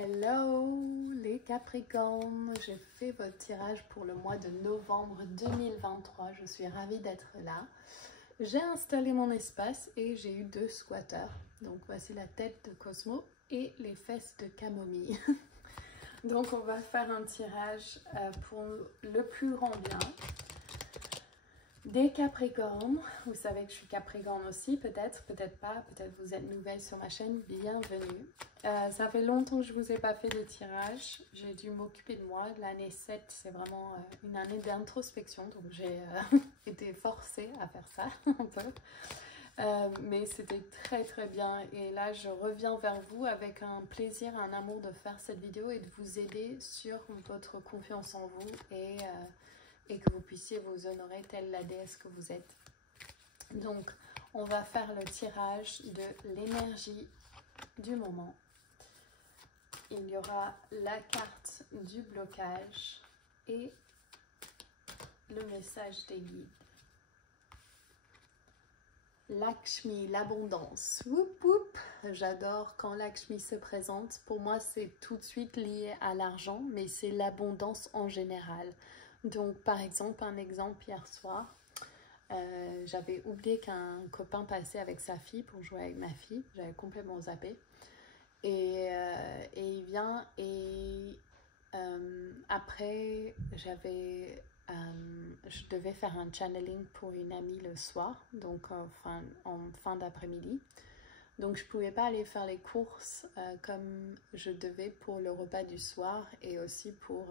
Hello les Capricornes, j'ai fait votre tirage pour le mois de novembre 2023, je suis ravie d'être là. J'ai installé mon espace et j'ai eu 2 squatteurs, donc voici la tête de Cosmo et les fesses de Camomille. Donc on va faire un tirage pour le plus grand bien des Capricornes. Vous savez que je suis Capricorne aussi, peut-être pas, peut-être vous êtes nouvelle sur ma chaîne, bienvenue. Ça fait longtemps que je ne vous ai pas fait de tirage, j'ai dû m'occuper de moi. L'année 7, c'est vraiment une année d'introspection, donc j'ai été forcée à faire ça un peu. Mais c'était très bien et là je reviens vers vous avec un plaisir, un amour de faire cette vidéo et de vous aider sur votre confiance en vous et que vous puissiez vous honorer telle la déesse que vous êtes. Donc on va faire le tirage de l'énergie du moment. Il y aura la carte du blocage et le message des guides. Lakshmi, l'abondance. Whoop whoop. J'adore quand Lakshmi se présente. Pour moi, c'est tout de suite lié à l'argent, mais c'est l'abondance en général. Donc, par exemple, un exemple hier soir, j'avais oublié qu'un copain passait avec sa fille pour jouer avec ma fille. J'avais complètement zappé. Et il vient et après, je devais faire un channeling pour une amie le soir, donc en fin d'après-midi. Donc je ne pouvais pas aller faire les courses comme je devais pour le repas du soir et aussi pour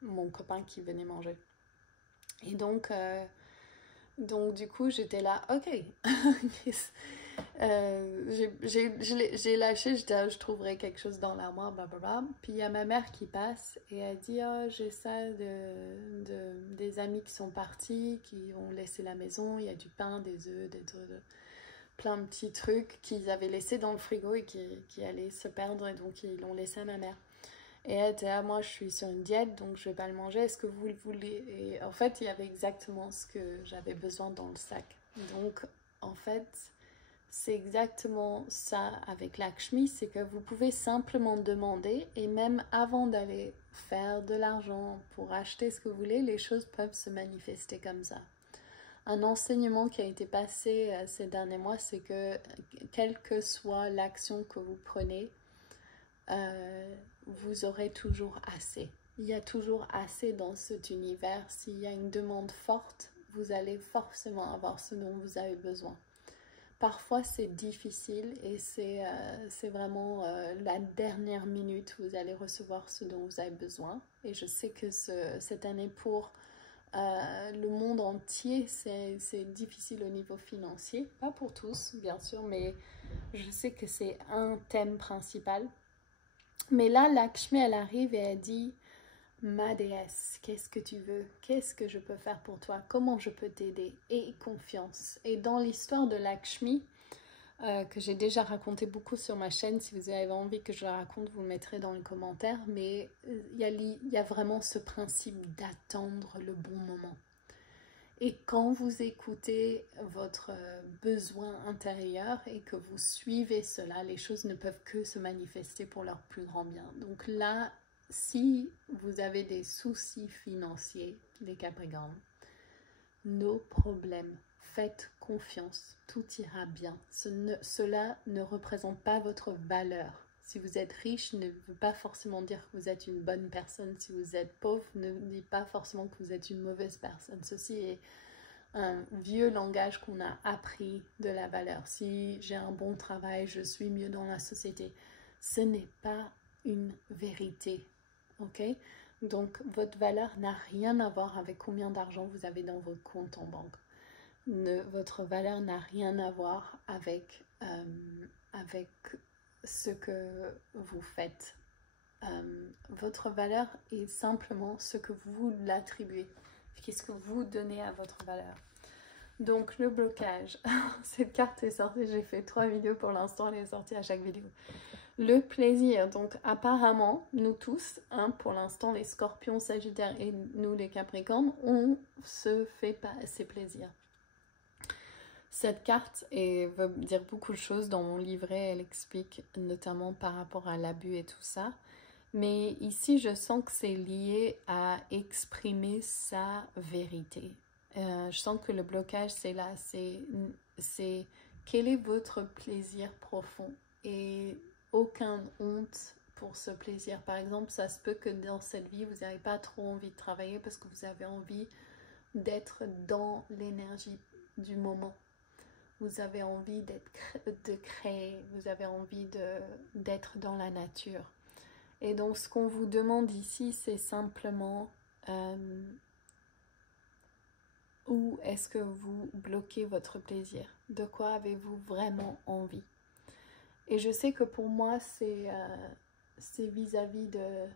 mon copain qui venait manger. Et donc du coup, j'étais là, ok. J'ai lâché, je trouverai quelque chose dans l'armoire, blablabla. Puis il y a ma mère qui passe et elle dit, oh, j'ai ça des amis qui sont partis, qui ont laissé la maison, il y a du pain, des œufs, plein de petits trucs qu'ils avaient laissés dans le frigo et qui allaient se perdre, et donc ils l'ont laissé à ma mère. Et elle était, ah, moi je suis sur une diète donc je vais pas le manger, est-ce que vous le voulez? Et en fait il y avait exactement ce que j'avais besoin dans le sac. Donc en fait c'est exactement ça avec Lakshmi, c'est que vous pouvez simplement demander, et même avant d'aller faire de l'argent pour acheter ce que vous voulez, les choses peuvent se manifester comme ça. Un enseignement qui a été passé ces derniers mois, c'est que quelle que soit l'action que vous prenez, vous aurez toujours assez. Il y a toujours assez dans cet univers. S'il y a une demande forte, vous allez forcément avoir ce dont vous avez besoin. Parfois c'est difficile et c'est vraiment la dernière minute, vous allez recevoir ce dont vous avez besoin. Et je sais que cette année pour le monde entier, c'est difficile au niveau financier. Pas pour tous, bien sûr, mais je sais que c'est un thème principal. Mais là, Lakshmi, elle arrive et elle dit, ma déesse, qu'est-ce que tu veux? Qu'est-ce que je peux faire pour toi? Comment je peux t'aider? Et confiance. Et dans l'histoire de Lakshmi, que j'ai déjà raconté beaucoup sur ma chaîne, si vous avez envie que je la raconte, vous le mettrez dans les commentaires, mais il y a vraiment ce principe d'attendre le bon moment. Et quand vous écoutez votre besoin intérieur et que vous suivez cela, les choses ne peuvent que se manifester pour leur plus grand bien. Donc là, si vous avez des soucis financiers, les Capricornes, nos problèmes, faites confiance, tout ira bien. Cela ne représente pas votre valeur. Si vous êtes riche, ne veut pas forcément dire que vous êtes une bonne personne. Si vous êtes pauvre, ne dit pas forcément que vous êtes une mauvaise personne. Ceci est un vieux langage qu'on a appris de la valeur. Si j'ai un bon travail, je suis mieux dans la société. Ce n'est pas une vérité, ok? Donc, votre valeur n'a rien à voir avec combien d'argent vous avez dans votre compte en banque. Votre valeur n'a rien à voir avec ce que vous faites. Votre valeur est simplement ce que vous l'attribuez. Qu'est-ce que vous donnez à votre valeur? Donc, le blocage. Cette carte est sortie, j'ai fait 3 vidéos pour l'instant, elle est sortie à chaque vidéo. Le plaisir, donc apparemment, nous tous, pour l'instant les scorpions, sagittaires et nous les capricornes, on se fait pas assez plaisir. Cette carte veut dire beaucoup de choses. Dans mon livret, elle explique notamment par rapport à l'abus et tout ça. Mais ici, je sens que c'est lié à exprimer sa vérité. Je sens que le blocage, c'est là. C'est quel est votre plaisir profond? Et aucune honte pour ce plaisir. Par exemple, ça se peut que dans cette vie, vous n'avez pas trop envie de travailler parce que vous avez envie d'être dans l'énergie du moment. Vous avez envie de créer, vous avez envie d'être dans la nature. Et donc, ce qu'on vous demande ici, c'est simplement où est-ce que vous bloquez votre plaisir? De quoi avez-vous vraiment envie? Et je sais que pour moi, c'est vis-à-vis de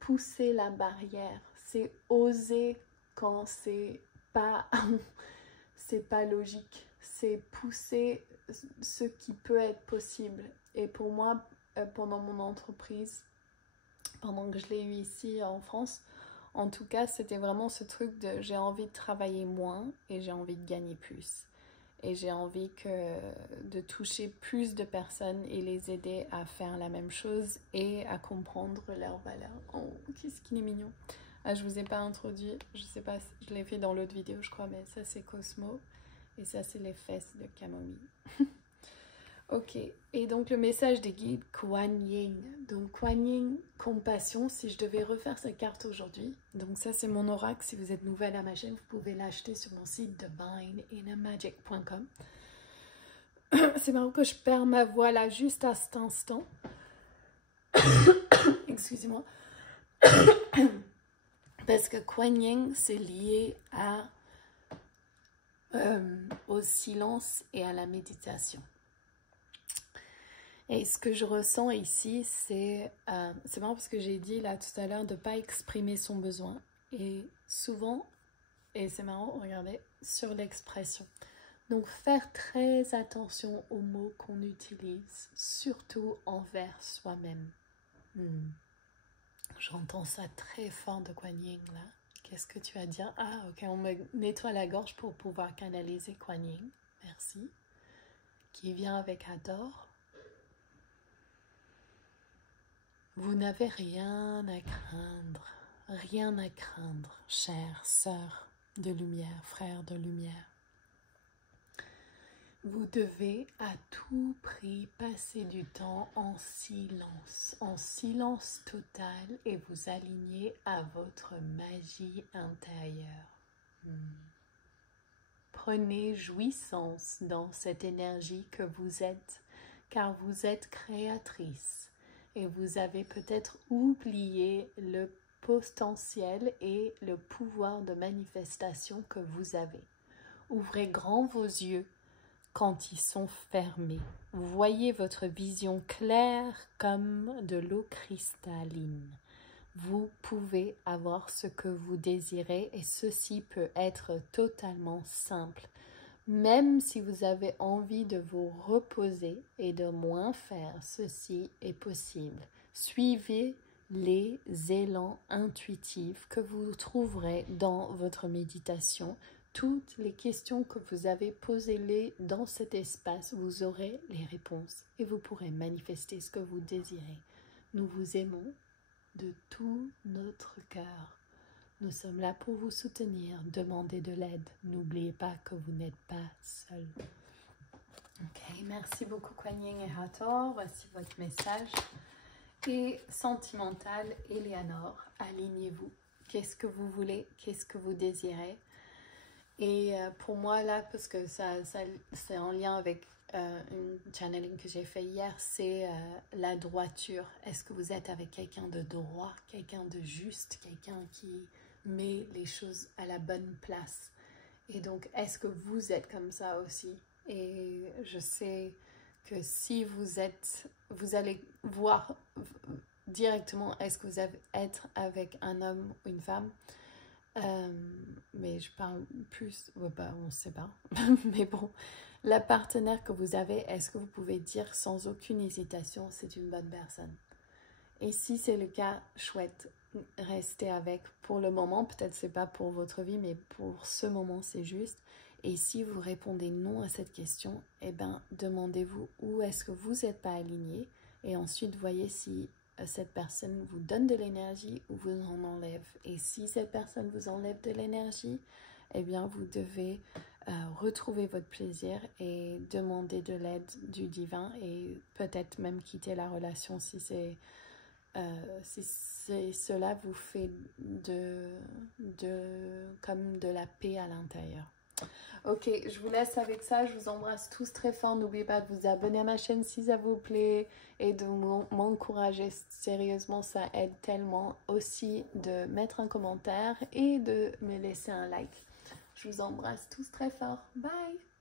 pousser la barrière. C'est oser quand c'est pas, c'est pas logique. C'est pousser ce qui peut être possible. Et pour moi, pendant mon entreprise, pendant que je l'ai eu ici en France, en tout cas, c'était vraiment ce truc de j'ai envie de travailler moins et j'ai envie de gagner plus. Et j'ai envie de toucher plus de personnes et les aider à faire la même chose et à comprendre leurs valeurs. Oh, qu'est-ce qu'il est mignon. Ah, je vous ai pas introduit, je sais pas, je l'ai fait dans l'autre vidéo, je crois, mais ça c'est Cosmo et ça c'est les fesses de camomille. Ok, et donc le message des guides, Kuan Yin. Donc Kuan Yin, compassion, si je devais refaire cette carte aujourd'hui. Donc ça c'est mon oracle, si vous êtes nouvelle à ma chaîne, vous pouvez l'acheter sur mon site divineinnermagic.com. C'est marrant que je perds ma voix là juste à cet instant. Excusez-moi. Parce que Kuan Yin, c'est lié au silence et à la méditation. Et ce que je ressens ici, c'est marrant parce que j'ai dit là tout à l'heure de ne pas exprimer son besoin. Et souvent, et c'est marrant, regardez, sur l'expression. Donc faire très attention aux mots qu'on utilise, surtout envers soi-même. J'entends ça très fort de Kuan Yin là. Qu'est-ce que tu vas dire? Ah ok, on me nettoie la gorge pour pouvoir canaliser Kuan Yin. Merci. Qui vient avec Adore. Vous n'avez rien à craindre, chère sœur de lumière, frère de lumière. Vous devez à tout prix passer du temps en silence total et vous aligner à votre magie intérieure. Prenez jouissance dans cette énergie que vous êtes, car vous êtes créatrice. Et vous avez peut-être oublié le potentiel et le pouvoir de manifestation que vous avez. Ouvrez grand vos yeux quand ils sont fermés. Voyez votre vision claire comme de l'eau cristalline. Vous pouvez avoir ce que vous désirez et ceci peut être totalement simple. Même si vous avez envie de vous reposer et de moins faire, ceci est possible. Suivez les élans intuitifs que vous trouverez dans votre méditation. Toutes les questions que vous avez, posées-les dans cet espace, vous aurez les réponses et vous pourrez manifester ce que vous désirez. Nous vous aimons de tout notre cœur. Nous sommes là pour vous soutenir, demander de l'aide. N'oubliez pas que vous n'êtes pas seul. Ok, merci beaucoup Kuan Yin et Hathor. Voici votre message. Et sentimental, Eleanor, alignez-vous. Qu'est-ce que vous voulez? Qu'est-ce que vous désirez? Et pour moi là, parce que c'est en lien avec une channeling que j'ai fait hier, c'est la droiture. Est-ce que vous êtes avec quelqu'un de droit, quelqu'un de juste, quelqu'un qui met les choses à la bonne place? Et donc, est-ce que vous êtes comme ça aussi? Et je sais que si vous allez voir directement est-ce que vous allez être avec un homme ou une femme. Mais je parle plus, on ne sait pas, mais bon, la partenaire que vous avez, est-ce que vous pouvez dire sans aucune hésitation, c'est une bonne personne? Et si c'est le cas, chouette, restez avec pour le moment, peut-être c'est pas pour votre vie, mais pour ce moment c'est juste. Et si vous répondez non à cette question, eh ben, demandez-vous où est-ce que vous n'êtes pas aligné et ensuite voyez si cette personne vous donne de l'énergie ou vous en enlève. Et si cette personne vous enlève de l'énergie, eh bien, vous devez retrouver votre plaisir et demander de l'aide du divin et peut-être même quitter la relation si cela vous fait comme de la paix à l'intérieur. Ok, je vous laisse avec ça. Je vous embrasse tous très fort. N'oubliez pas de vous abonner à ma chaîne si ça vous plaît et de m'encourager. Sérieusement, ça aide tellement. Aussi de mettre un commentaire et de me laisser un like. Je vous embrasse tous très fort. Bye!